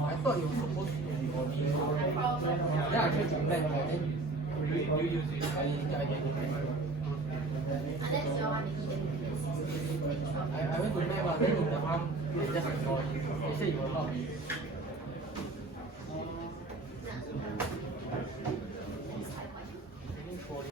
I thought it was supposed to be on me. Yeah, I tried to plan, but then you use it. I didn't. I went to map, but then in the arm, it just